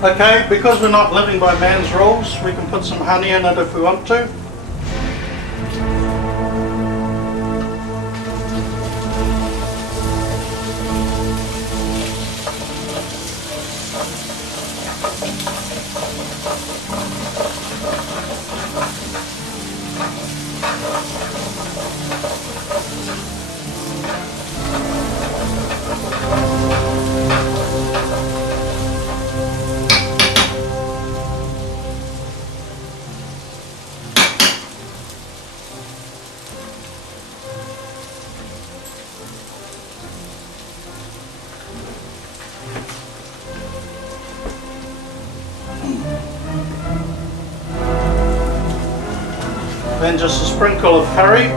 Okay, because we're not living by man's rules, we can put some honey in it if we want to. Then just a sprinkle of curry.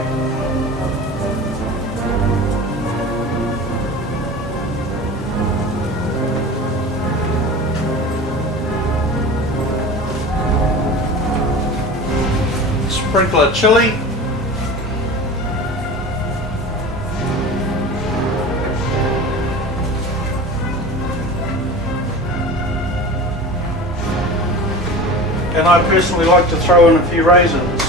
Sprinkle of chili. And I personally like to throw in a few raisins.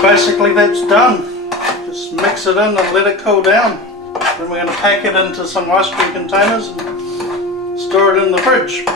Basically that's done. Just mix it in and let it cool down. Then we're going to pack it into some ice cream containers and store it in the fridge.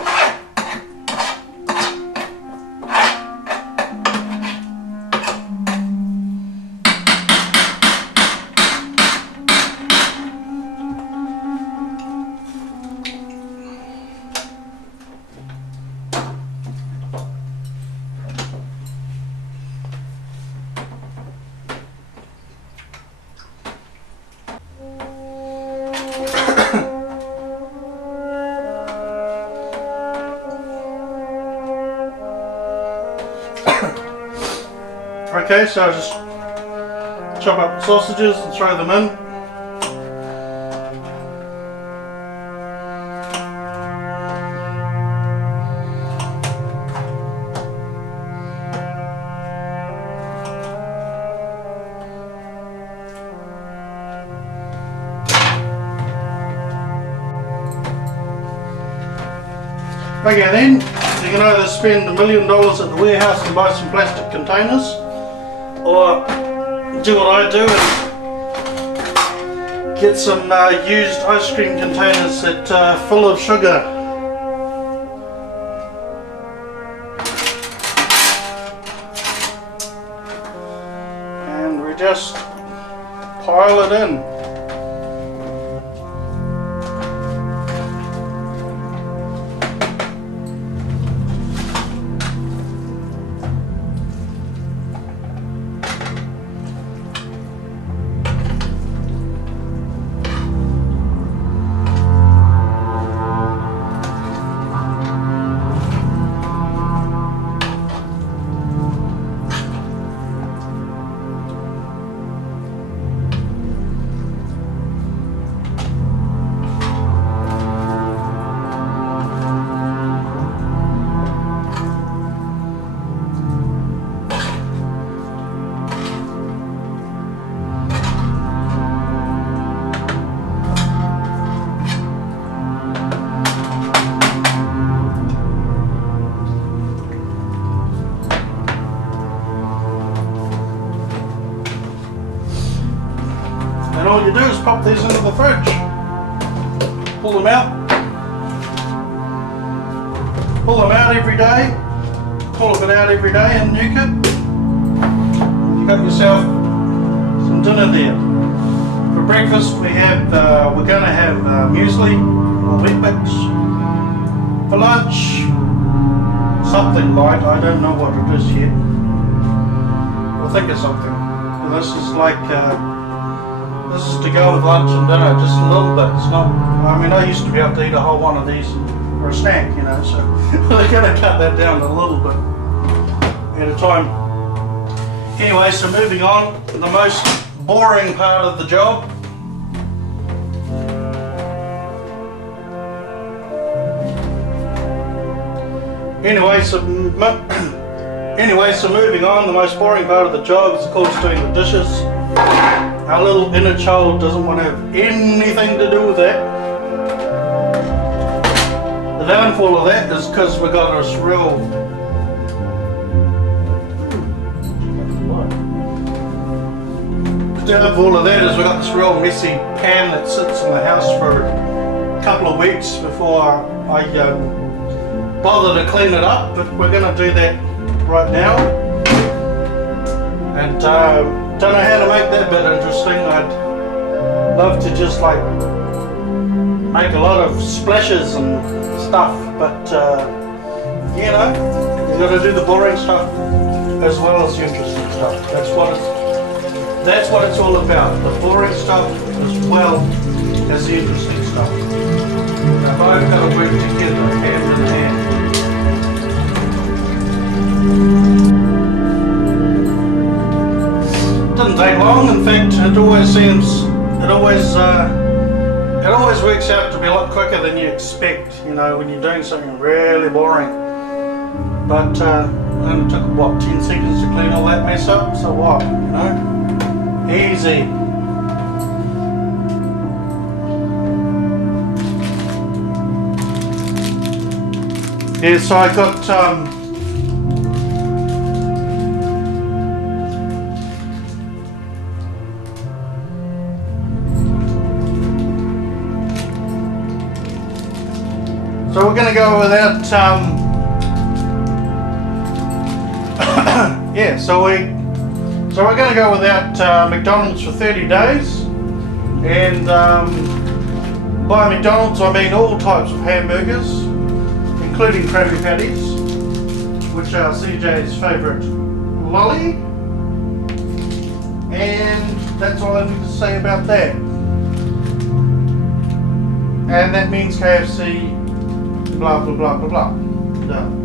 Okay, so I just chop up the sausages and throw them in. Okay then, you can either spend $1 million at the warehouse and buy some plastic containers, or do what I do and get some used ice cream containers that are full of sugar. And we just pile it in. And all you do is pop these into the fridge. Pull them out. Pull them out every day. Pull a bit out every day and nuke it. you got yourself some dinner there. For breakfast we have, we're going to have muesli or wheat bix. For lunch, something light, I don't know what it is yet. We'll think of something. This is like, this is to go with lunch and dinner, just a little bit. It's not, I mean, I used to be able to eat a whole one of these for a snack, you know, so we're going to cut that down a little bit at a time. Anyway, so moving on to the most boring part of the job. Anyway, so moving on, the most boring part of the job is of course doing the dishes. Our little inner child doesn't want to have anything to do with that. The downfall of that is because we got this real messy pan that sits in the house for a couple of weeks before I bother to clean it up, but we're going to do that right now. And don't know how to make that bit interesting. I'd love to just like make a lot of splashes and stuff, but you know, you've got to do the boring stuff as well as the interesting stuff. That's what it's all about. The boring stuff as well as the interesting stuff. They've both got to work together, hand in hand. Doesn't take long. In fact, it always works out to be a lot quicker than you expect. You know, when you're doing something really boring. But it only took what, 10 seconds to clean all that mess up. So what? You know, easy. Yeah, so I got so we're going to go without yeah, so we're going to go without McDonald's for 30 days, and by McDonald's I mean all types of hamburgers, including Krabby Patties, which are CJ's favourite lolly, and that's all I need to say about that. And that means KFC, blah blah blah blah blah. Done.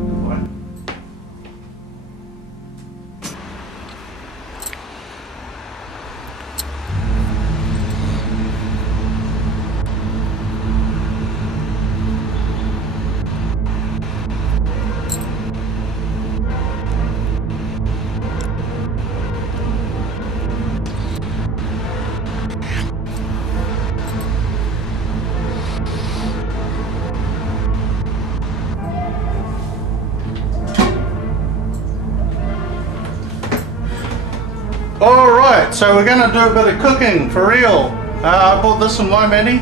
Alright, so we're going to do a bit of cooking for real. I bought this in Waimani,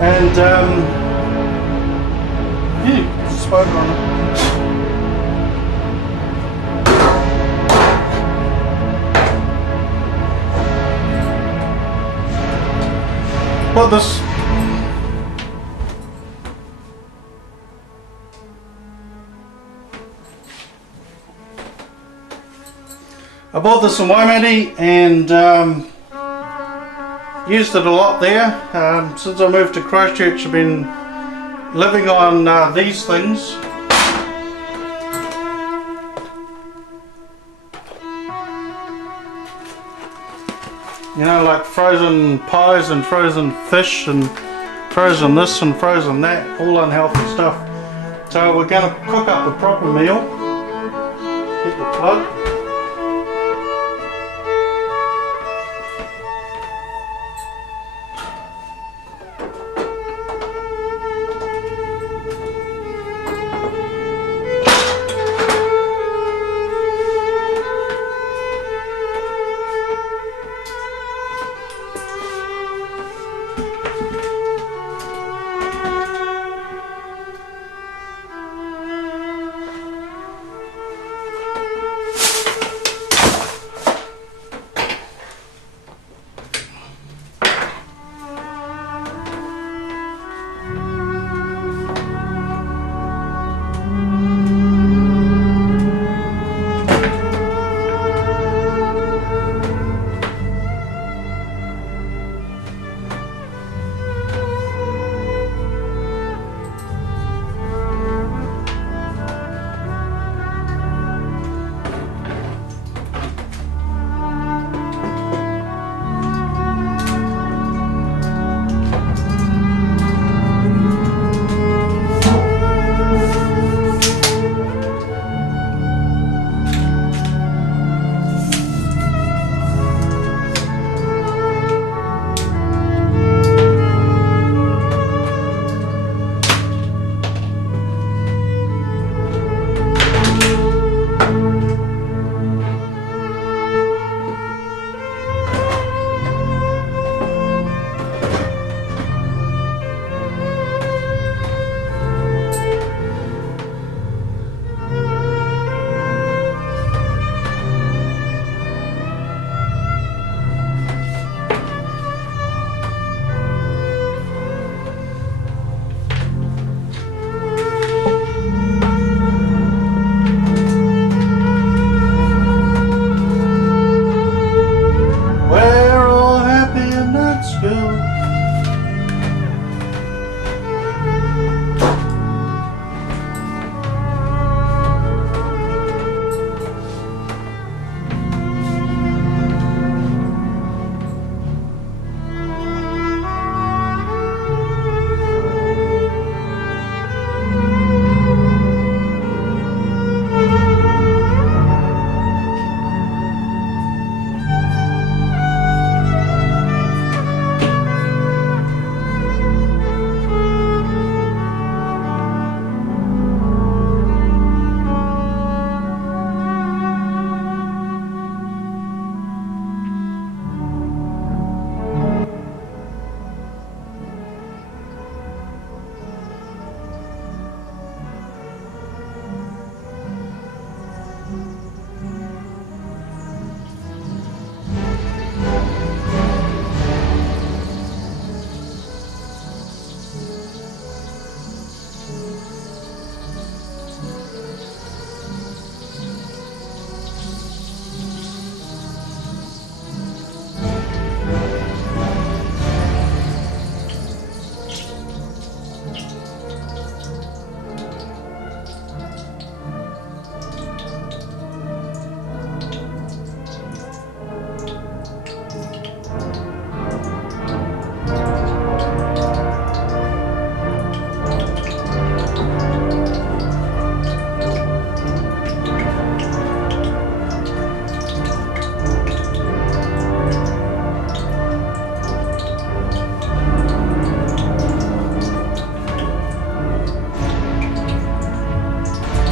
and there's a spider on it. Bought this. I bought this in Waimani and used it a lot there. Since I moved to Christchurch, I've been living on these things. You know, like frozen pies and frozen fish and frozen this and frozen that, all unhealthy stuff. So we're going to cook up a proper meal. Hit the plug.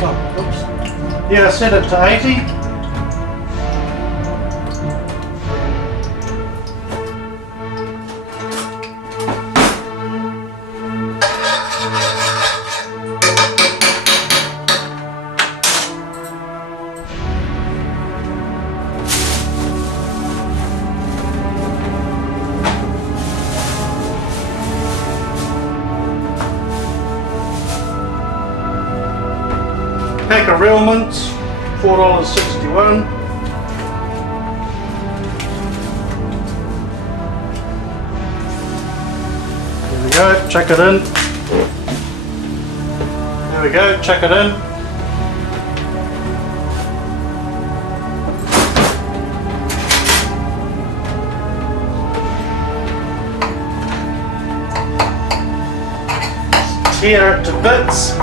Oh, oops. Yeah, set it to 80. Pack of real mints, $4.61. There we go, chuck it in. There we go, chuck it in. Tear it to bits.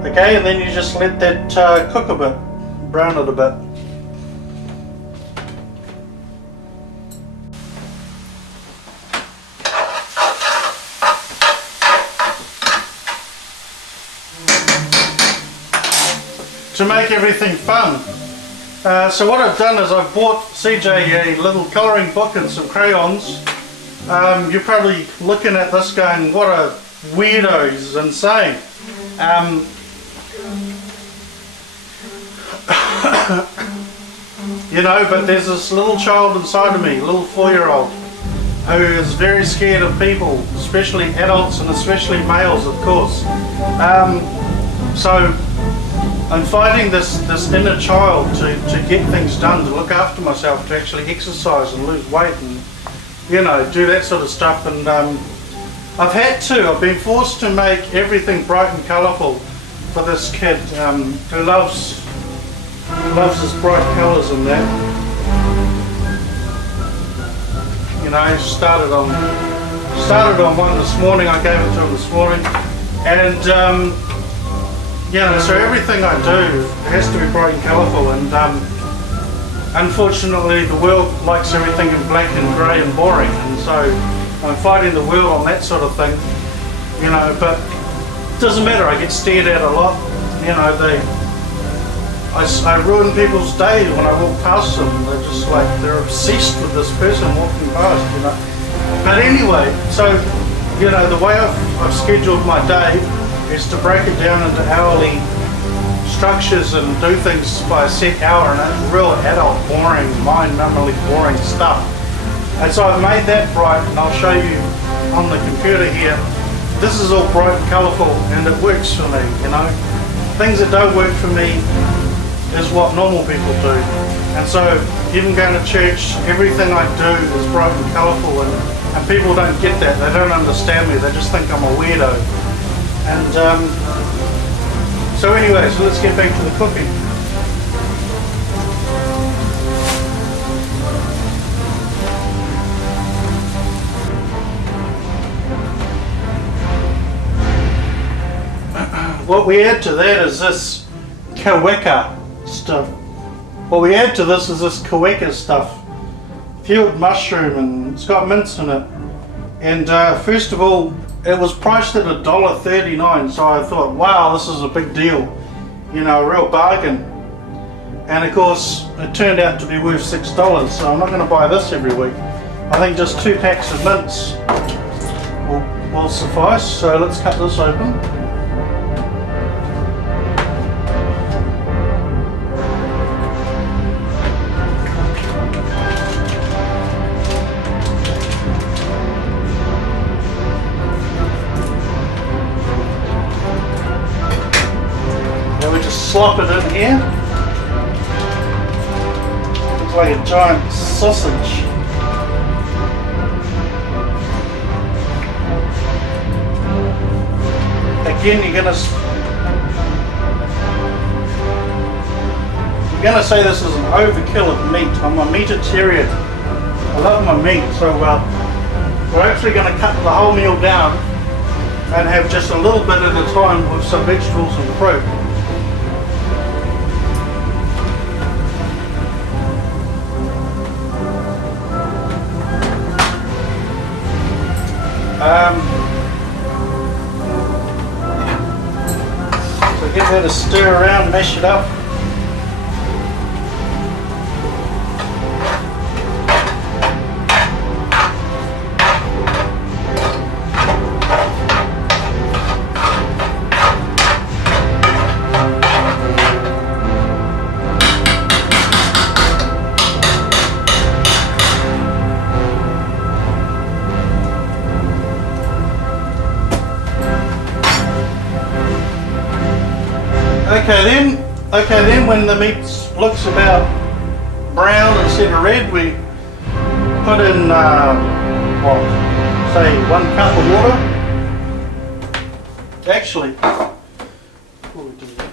Okay, and then you just let that cook a bit, brown it a bit. To make everything fun. So what I've done is I've bought CJ a little colouring book and some crayons. You're probably looking at this going, what a weirdo, he's insane. You know, but there's this little child inside of me, a little 4-year-old, who is very scared of people, especially adults and especially males, of course. So I'm fighting this inner child to get things done, to look after myself, to actually exercise and lose weight and, you know, do that sort of stuff. And I've been forced to make everything bright and colourful for this kid who loves his bright colours and that. You know, started on one this morning. I gave it to him this morning, and you know, so everything I do has to be bright and colourful. And unfortunately, the world likes everything in black and grey and boring, and so I'm fighting the world on that sort of thing. You know, but it doesn't matter. I get stared at a lot. You know, I ruin people's days when I walk past them. They're just like, they're obsessed with this person walking past, you know. But anyway, so, you know, the way I've scheduled my day is to break it down into hourly structures and do things by a set hour, and it's real adult, boring, mind-numbingly boring stuff. And so I've made that bright, and I'll show you on the computer here. This is all bright and colourful, and it works for me, you know. Things that don't work for me is what normal people do. And so even going to church, everything I do is bright and colourful, and people don't get that. They don't understand me. They just think I'm a weirdo. And so anyway, so let's get back to the cooking. What we add to that is this kaweka stuff. What we add to this is this kaweka stuff. Filled mushroom, and it's got mince in it. And first of all, it was priced at $1.39, so I thought, wow, this is a big deal. You know, a real bargain. And of course, it turned out to be worth $6, so I'm not going to buy this every week. I think just 2 packs of mince will will suffice. So let's cut this open. Now we just slop it in here. Looks like a giant sausage. Again, you're gonna say this is an overkill of meat. I'm a meatitarian. I love my meat, so we're actually going to cut the whole meal down and have just a little bit at a time with some vegetables and fruit. So give that a stir around, mash it up. Okay then, when the meat looks about brown instead of red, we put in, say 1 cup of water. Actually, before we do that,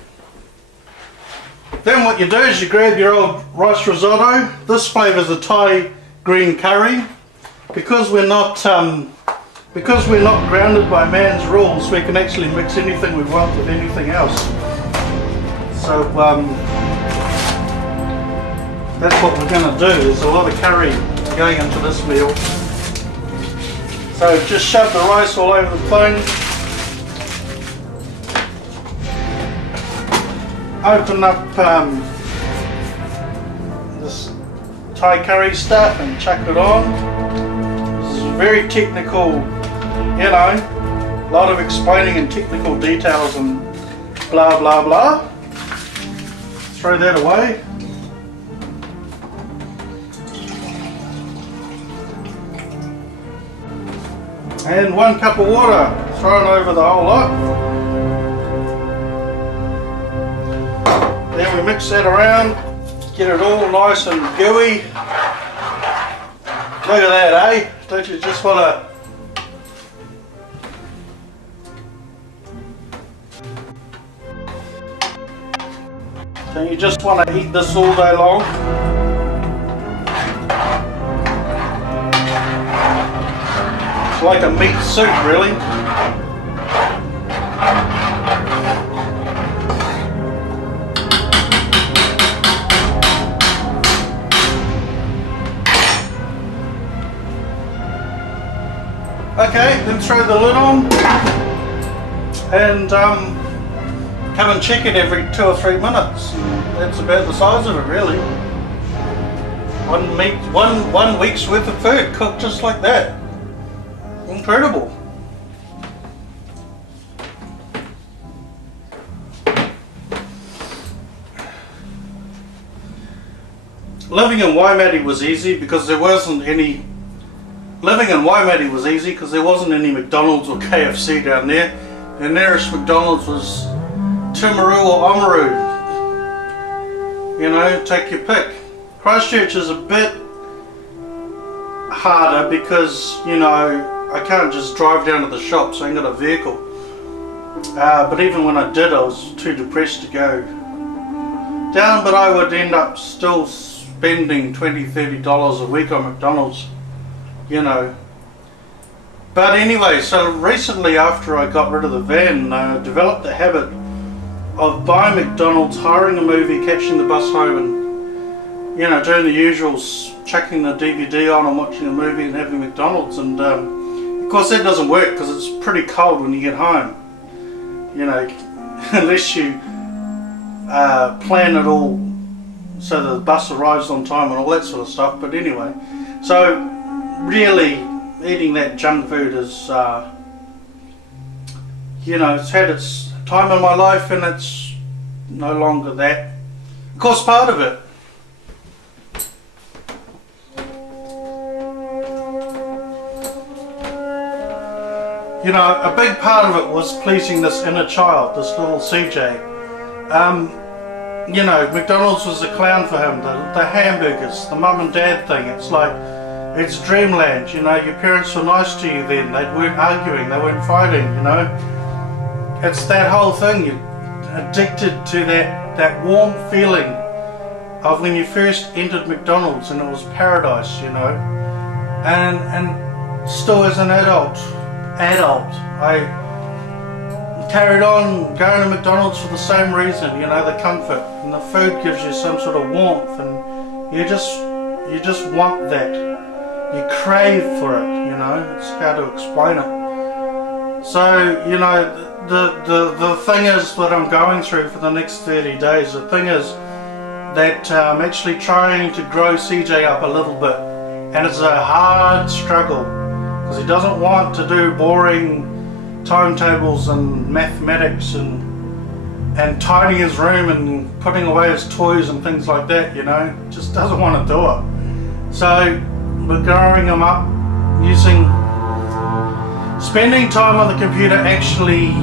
then what you do is you grab your old rice risotto. This flavours a Thai green curry. Because we're not grounded by man's rules, we can actually mix anything we want with anything else. So that's what we're going to do. There's a lot of curry going into this meal. So just shove the rice all over the thing. Open up this Thai curry stuff and chuck it on. This is very technical, you know, a lot of explaining and technical details and blah blah blah. Throw that away. And 1 cup of water thrown over the whole lot. Then we mix that around, get it all nice and gooey. Look at that, eh? Don't you just want to... Don't you just want to eat this all day long? It's like a meat soup, really. Okay, then throw the lid on and come and check it every 2 or 3 minutes. That's about the size of it, really. One week's worth of food cooked just like that. Incredible. Living in Waimate was easy because there wasn't any. Living in Waimate was easy because there wasn't any McDonald's or KFC down there. The nearest McDonald's was Timaru or Oamaru. You know, take your pick. Christchurch is a bit harder because, you know, I can't just drive down to the shops. I ain't got a vehicle. But even when I did, I was too depressed to go down. But I would end up still spending $20–30 a week on McDonald's, you know. But anyway, so recently after I got rid of the van, I developed the habit of buying McDonald's, hiring a movie, catching the bus home, and, you know, doing the usuals, chucking the DVD on and watching a movie and having McDonald's. And of course that doesn't work because it's pretty cold when you get home, you know, unless you plan it all so the bus arrives on time and all that sort of stuff. But anyway, so really eating that junk food is you know, it's had its time in my life and it's no longer that. Of course, part of it. You know, a big part of it was pleasing this inner child, this little CJ. You know, McDonald's was a clown for him, the hamburgers, the mum and dad thing. It's like, it's dreamland, you know, your parents were nice to you then, they weren't arguing, they weren't fighting, you know. It's that whole thing, you're addicted to that warm feeling of when you first entered McDonald's and it was paradise, you know. And still as an adult, I carried on going to McDonald's for the same reason, you know, the comfort, and the food gives you some sort of warmth, and you just want that, you crave for it, you know. It's how to explain it. So, you know, the thing is that I'm going through for the next 30 days, the thing is that I'm actually trying to grow CJ up a little bit, and it's a hard struggle because he doesn't want to do boring timetables and mathematics and tidying his room and putting away his toys and things like that, you know. Just doesn't want to do it. So we're growing him up using, spending time on the computer, actually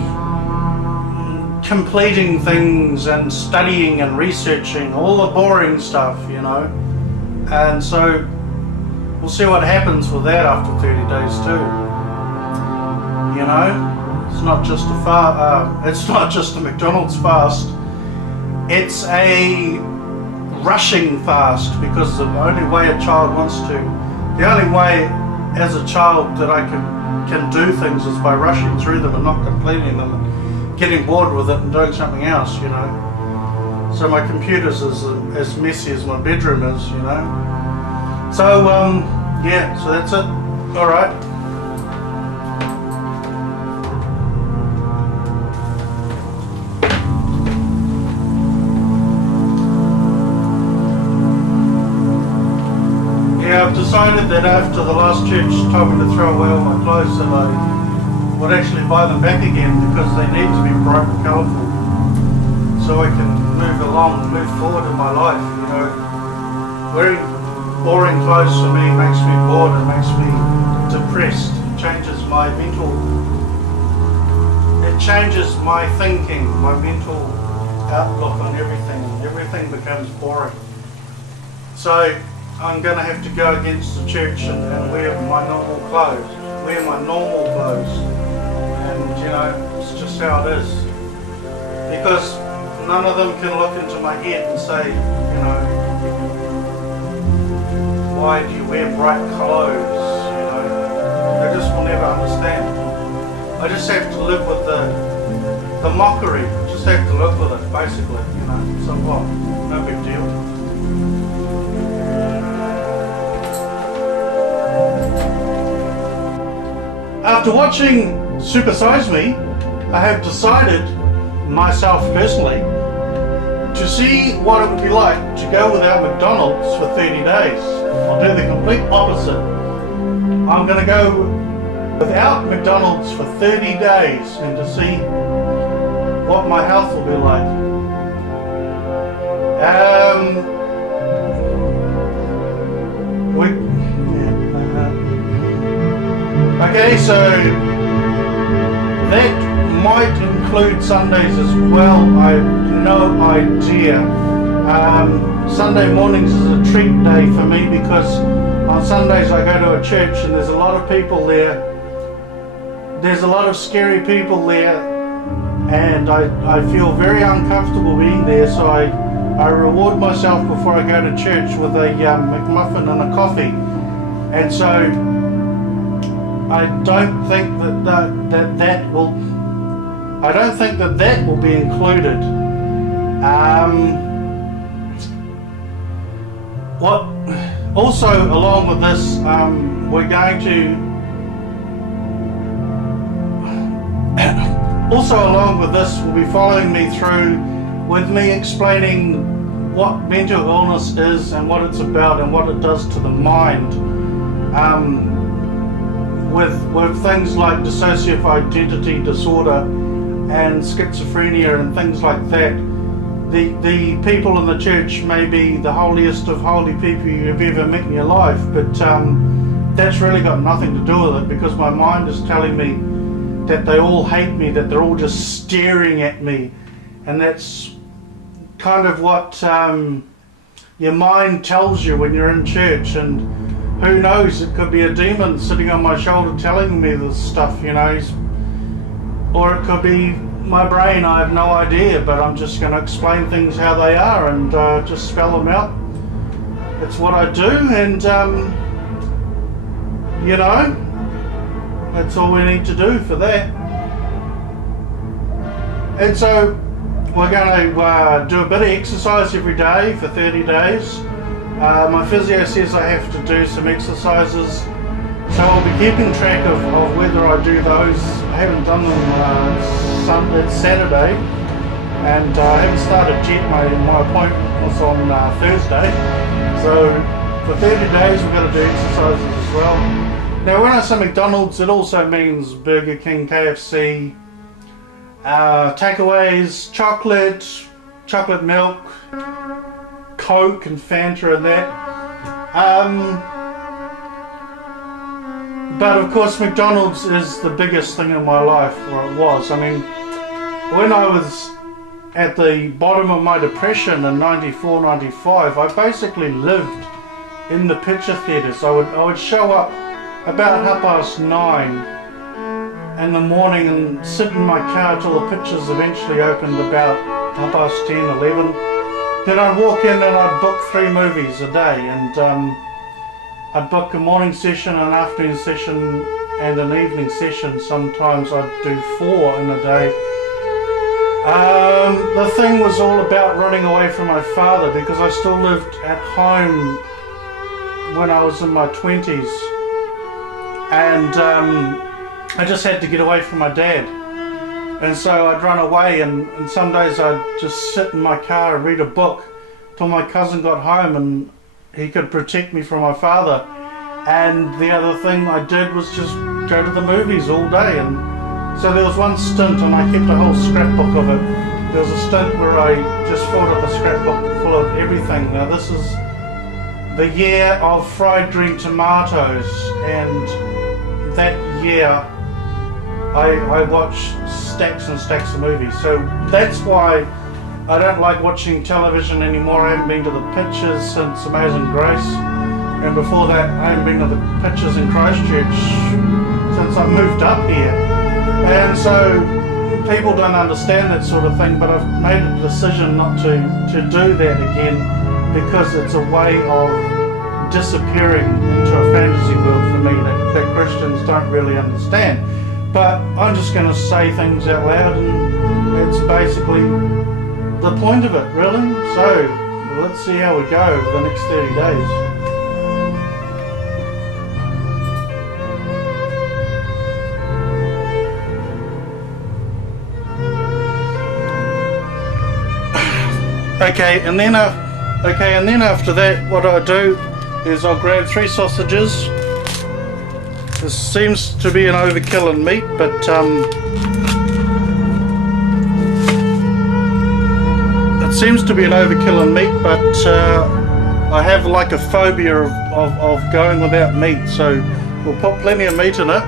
completing things and studying and researching all the boring stuff, you know. And so we'll see what happens with that after 30 days too. You know, it's not just it's not just a McDonald's fast. It's a rushing fast, because the only way a child wants to, the only way as a child that I can do things is by rushing through them and not completing them and getting bored with it and doing something else, you know. So my computer's as messy as my bedroom is, you know. So yeah, so that's it. All right. I've decided that after the last church told me to throw away all my clothes, that I would actually buy them back again, because they need to be bright and colourful so I can move along, move forward in my life, you know. Wearing boring clothes for me makes me bored and makes me depressed. It changes my mental, it changes my thinking, my mental outlook on everything. Everything becomes boring. So I'm going to have to go against the church and wear my normal clothes, and you know, it's just how it is, because none of them can look into my head and say, you know, why do you wear bright clothes, you know. They just will never understand. I just have to live with the mockery, I just have to live with it, basically, you know. So what, no big deal. After watching Super Size Me, I have decided, myself personally, to see what it would be like to go without McDonald's for 30 days. I'll do the complete opposite. I'm going to go without McDonald's for 30 days and to see what my health will be like. Okay, so that might include Sundays as well. I have no idea. Sunday mornings is a treat day for me, because on Sundays I go to a church and there's a lot of people there. There's a lot of scary people there, and I feel very uncomfortable being there, so I reward myself before I go to church with a McMuffin and a coffee. And so I don't think that will be included. What also along with this, we're going to will be following me through with me explaining what mental illness is and what it's about and what it does to the mind. With things like dissociative identity disorder and schizophrenia and things like that. The people in the church may be the holiest of holy people you've ever met in your life, but that's really got nothing to do with it, because my mind is telling me that they all hate me, that they're all just staring at me, and that's kind of what your mind tells you when you're in church. And who knows, it could be a demon sitting on my shoulder telling me this stuff, you know, or it could be my brain. I have no idea, but I'm just going to explain things how they are and just spell them out. It's what I do, and you know, that's all we need to do for that. And so we're going to do a bit of exercise every day for 30 days. My physio says I have to do some exercises, so I'll be keeping track of whether I do those. I haven't done them it's Saturday, and I haven't started yet. My appointment was on Thursday, so for 30 days we've got to do exercises as well. Now when I say McDonald's, it also means Burger King, KFC, takeaways, chocolate milk, Coke and Fanta and that. But of course McDonald's is the biggest thing in my life, or it was. I mean, when I was at the bottom of my depression in 94, 95, I basically lived in the picture theatres. I would show up about 9:30 in the morning and sit in my car till the pictures eventually opened about 10:30, 11. Then I'd walk in and I'd book 3 movies a day, and I'd book a morning session, an afternoon session and an evening session. Sometimes I'd do 4 in a day. The thing was all about running away from my father, because I still lived at home when I was in my 20s, and I just had to get away from my dad. And so I'd run away, and some days I'd just sit in my car and read a book till my cousin got home and he could protect me from my father. And the other thing I did was just go to the movies all day. And so there was one stint, and I kept a whole scrapbook of it. There was a stint where I just filled up a scrapbook full of everything. Now this is the year of fried green tomatoes, and that year I watched stacks and stacks of movies. So that's why I don't like watching television anymore. I haven't been to the pictures since Amazing Grace, and before that I haven't been to the pictures in Christchurch since I moved up here. And so people don't understand that sort of thing, but I've made a decision not to do that again, because it's a way of disappearing into a fantasy world for me that Christians don't really understand. But I'm just going to say things out loud, and it's basically the point of it, really. So let's see how we go for the next 30 days. Okay, and then after that, what I do is I'll grab 3 sausages. This seems to be an overkill in meat, but I have like a phobia of going without meat, so we'll put plenty of meat in it,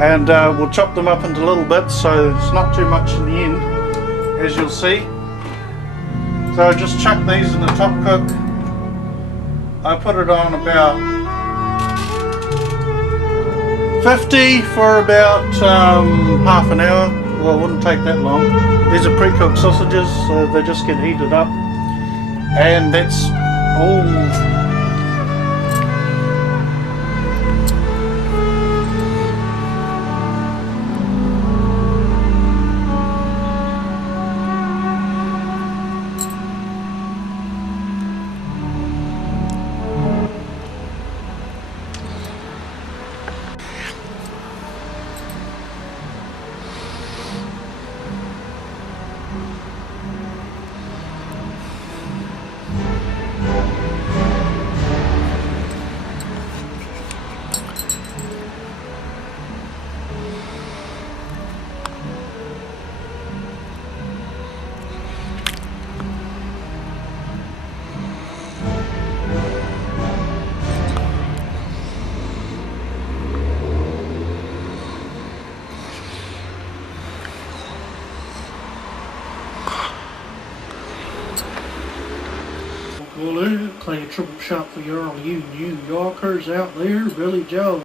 and we'll chop them up into little bits, so it's not too much in the end, as you'll see. So I just chuck these in the top cook. I put it on about 50 for about half an hour. Well, it wouldn't take that long. These are pre-cooked sausages, so they just get heated up, and that's all. Well, there's a triple shot for you New Yorkers out there, Billy Joe.